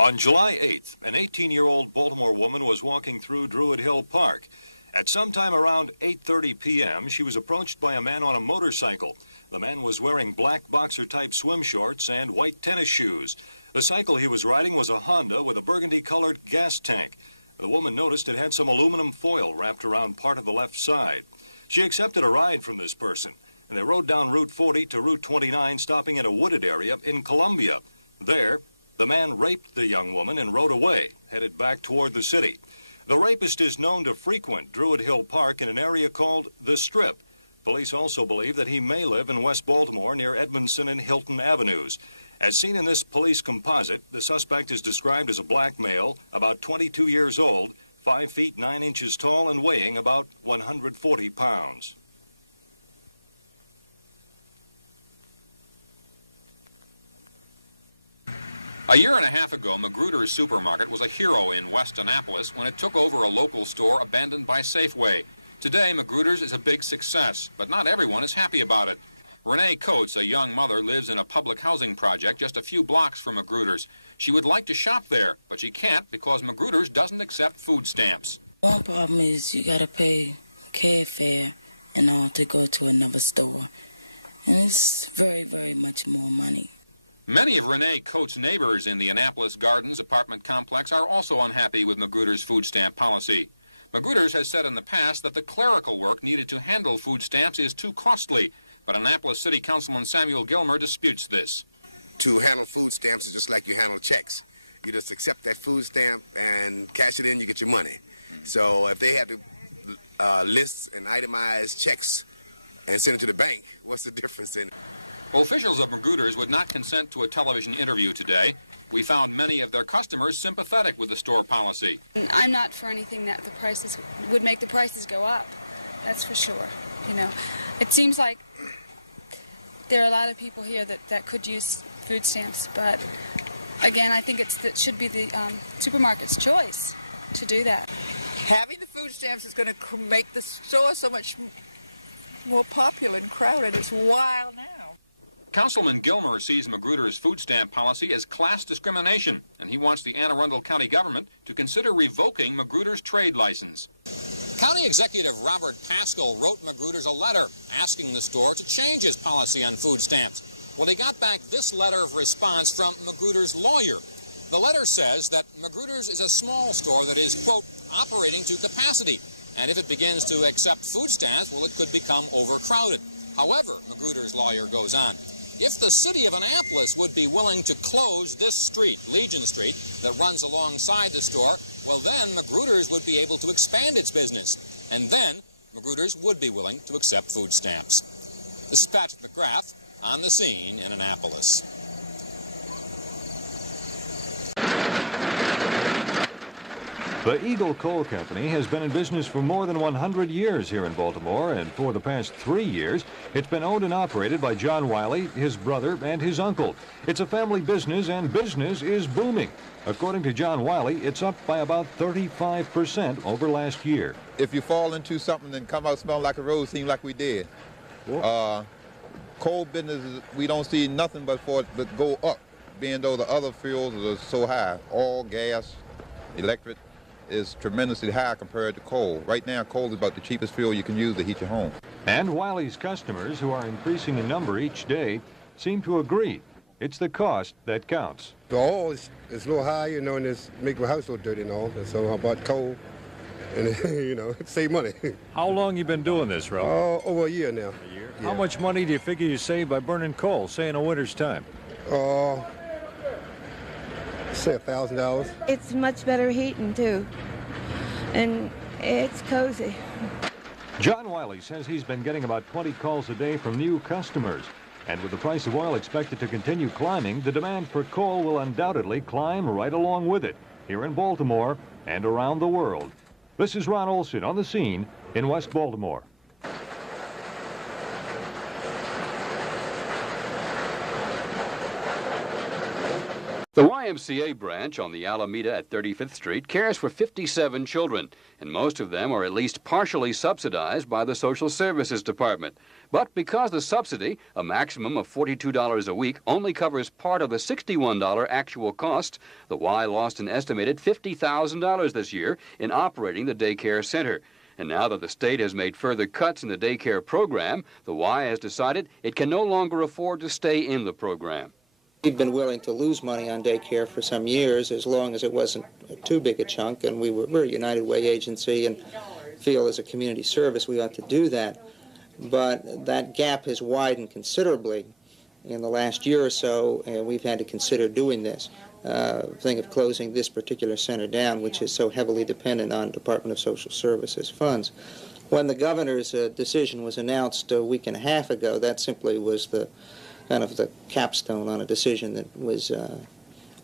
On July 8th, an 18-year-old Baltimore woman was walking through Druid Hill Park. At some time around 8:30 p.m., she was approached by a man on a motorcycle. The man was wearing black boxer-type swim shorts and white tennis shoes. The cycle he was riding was a Honda with a burgundy-colored gas tank. The woman noticed it had some aluminum foil wrapped around part of the left side. She accepted a ride from this person, and they rode down Route 40 to Route 29, stopping at a wooded area in Columbia. There, the man raped the young woman and rode away, headed back toward the city. The rapist is known to frequent Druid Hill Park in an area called The Strip. Police also believe that he may live in West Baltimore near Edmondson and Hilton Avenues. As seen in this police composite, the suspect is described as a black male, about 22 years old, 5 feet 9 inches tall, and weighing about 140 pounds. A year and a half ago, Magruder's Supermarket was a hero in West Annapolis when it took over a local store abandoned by Safeway. Today, Magruder's is a big success, but not everyone is happy about it. Renee Coates, a young mother, lives in a public housing project just a few blocks from Magruder's. She would like to shop there, but she can't because Magruder's doesn't accept food stamps. One problem is you gotta pay cab fare and all to go to another store. And it's very, very much more money. Many of Renee Coates' neighbors in the Annapolis Gardens apartment complex are also unhappy with Magruder's food stamp policy. Magruder's has said in the past that the clerical work needed to handle food stamps is too costly, but Annapolis City Councilman Samuel Gilmer disputes this. To handle food stamps is just like you handle checks. You just accept that food stamp and cash it in, you get your money. So if they have to list and itemize checks and send it to the bank, what's the difference in it? Officials of Magruder's would not consent to a television interview today. We found many of their customers sympathetic with the store policy. I'm not for anything that the prices would make the prices go up. That's for sure. You know, it seems like there are a lot of people here that could use food stamps, but again, I think it should be the supermarket's choice to do that. Having the food stamps is going to make the store so much more popular and crowded. It's wild now. Councilman Gilmer sees Magruder's food stamp policy as class discrimination, and he wants the Anne Arundel County government to consider revoking Magruder's trade license. County Executive Robert Pascal wrote Magruder's a letter asking the store to change his policy on food stamps. Well, he got back this letter of response from Magruder's lawyer. The letter says that Magruder's is a small store that is, quote, operating to capacity, and if it begins to accept food stamps, well, it could become overcrowded. However, Magruder's lawyer goes on, if the city of Annapolis would be willing to close this street, Legion Street, that runs alongside the store, well then Magruder's would be able to expand its business. And then Magruder's would be willing to accept food stamps. This is Patrick McGrath on the scene in Annapolis. The Eagle Coal Company has been in business for more than 100 years here in Baltimore, and for the past 3 years, it's been owned and operated by John Wiley, his brother, and his uncle. It's a family business, and business is booming. According to John Wiley, it's up by about 35% over last year. If you fall into something and come out smelling like a rose, seem like we did. Coal business, we don't see nothing but for it to go up, being though the other fuels are so high. Oil, gas, electric is tremendously high compared to coal. Right now, coal is about the cheapest fuel you can use to heat your home. And Wiley's customers, who are increasing in number each day, seem to agree. It's the cost that counts. The oil is a little high, you know, and it's making my house so dirty and all. So I bought coal, and you know, save money. How long you been doing this, Ralph? Over a year now. A year? Yeah. How much money do you figure you save by burning coal, say in the winter's time? Say $1,000. It's much better heating too, and it's cozy. John Wiley says he's been getting about 20 calls a day from new customers. And with the price of oil expected to continue climbing, the demand for coal will undoubtedly climb right along with it, here in Baltimore and around the world. This is Ron Olson on the scene in West Baltimore. The YMCA branch on the Alameda at 35th Street cares for 57 children, and most of them are at least partially subsidized by the Social Services Department. But because the subsidy, a maximum of $42 a week, only covers part of the $61 actual cost, the Y lost an estimated $50,000 this year in operating the daycare center. And now that the state has made further cuts in the daycare program, the Y has decided it can no longer afford to stay in the program. We've been willing to lose money on daycare for some years as long as it wasn't too big a chunk, and we're a United Way agency and feel as a community service we ought to do that. But that gap has widened considerably in the last year or so, and we've had to consider doing this. Think of closing this particular center down, which is so heavily dependent on Department of Social Services funds. When the governor's decision was announced a week and a half ago, that simply was the kind of the capstone on a decision that was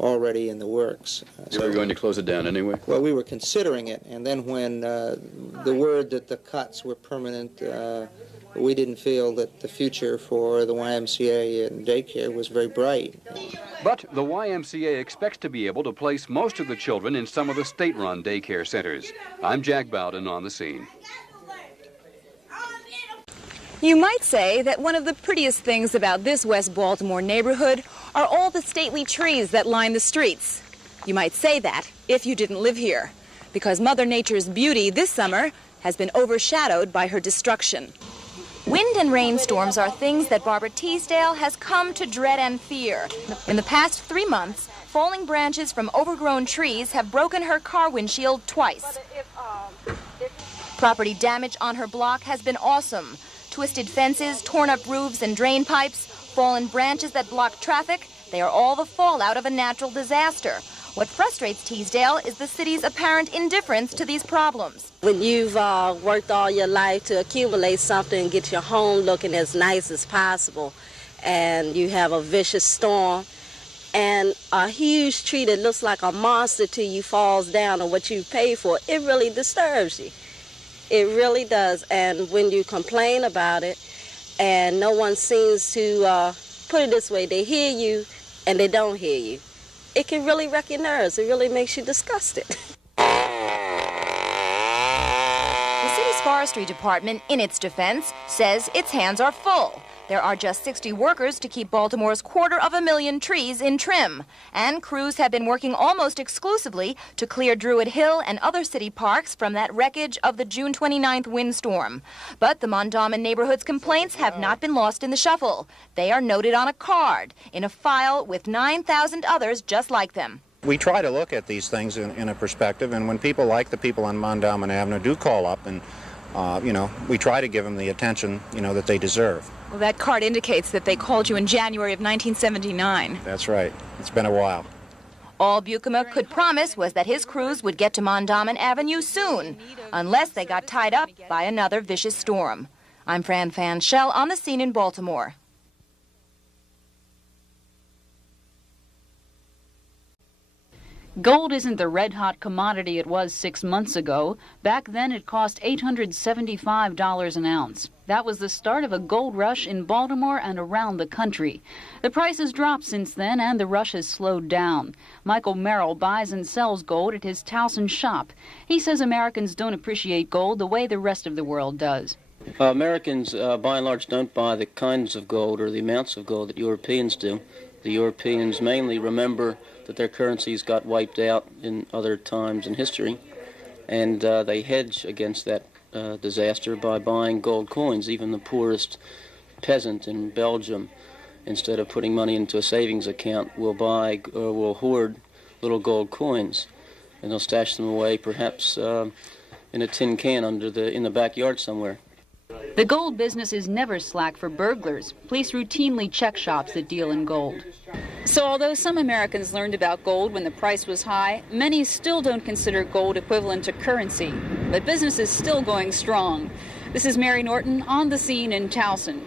already in the works. You were going to close it down anyway? Well, we were considering it, and then when the word that the cuts were permanent, we didn't feel that the future for the YMCA and daycare was very bright. But the YMCA expects to be able to place most of the children in some of the state-run daycare centers. I'm Jack Bowden on the scene. You might say that one of the prettiest things about this West Baltimore neighborhood are all the stately trees that line the streets. You might say that if you didn't live here, because Mother Nature's beauty this summer has been overshadowed by her destruction. Wind and rainstorms are things that Barbara Teasdale has come to dread and fear. In the past 3 months, falling branches from overgrown trees have broken her car windshield twice. Property damage on her block has been awesome. Twisted fences, torn up roofs and drain pipes, fallen branches that block traffic, they are all the fallout of a natural disaster. What frustrates Teasdale is the city's apparent indifference to these problems. When you've worked all your life to accumulate something and get your home looking as nice as possible, and you have a vicious storm, and a huge tree that looks like a monster to you falls down on what you paid for, it really disturbs you. It really does. And when you complain about it and no one seems to, put it this way, they hear you and they don't hear you, it can really wreck your nerves. It really makes you disgusted. The city's forestry department, in its defense, says its hands are full. There are just 60 workers to keep Baltimore's 250,000 trees in trim, and crews have been working almost exclusively to clear Druid Hill and other city parks from that wreckage of the June 29th windstorm. But the Mondawmin neighborhood's complaints have not been lost in the shuffle. They are noted on a card, in a file with 9,000 others just like them. We try to look at these things in a perspective, and when people like the people on Mondawmin Avenue do call up, and we try to give them the attention, that they deserve. Well, that card indicates that they called you in January of 1979. That's right. It's been a while. All Buikema could promise was that his crews would get to Mondawmin Avenue soon, unless they got tied up by another vicious storm. I'm Fran Fanchel on the scene in Baltimore. Gold isn't the red-hot commodity it was 6 months ago. Back then it cost $875 an ounce. That was the start of a gold rush in Baltimore and around the country. The price has dropped since then and the rush has slowed down. Michael Merrill buys and sells gold at his Towson shop. He says Americans don't appreciate gold the way the rest of the world does. Americans, by and large, don't buy the kinds of gold or the amounts of gold that Europeans do. The Europeans mainly remember that their currencies got wiped out in other times in history, and they hedge against that disaster by buying gold coins. Even the poorest peasant in Belgium, instead of putting money into a savings account, will hoard little gold coins, and they'll stash them away perhaps in a tin can in the backyard somewhere. The gold business is never slack for burglars. Police routinely check shops that deal in gold. So although some Americans learned about gold when the price was high, many still don't consider gold equivalent to currency. But business is still going strong. This is Mary Norton on the scene in Towson.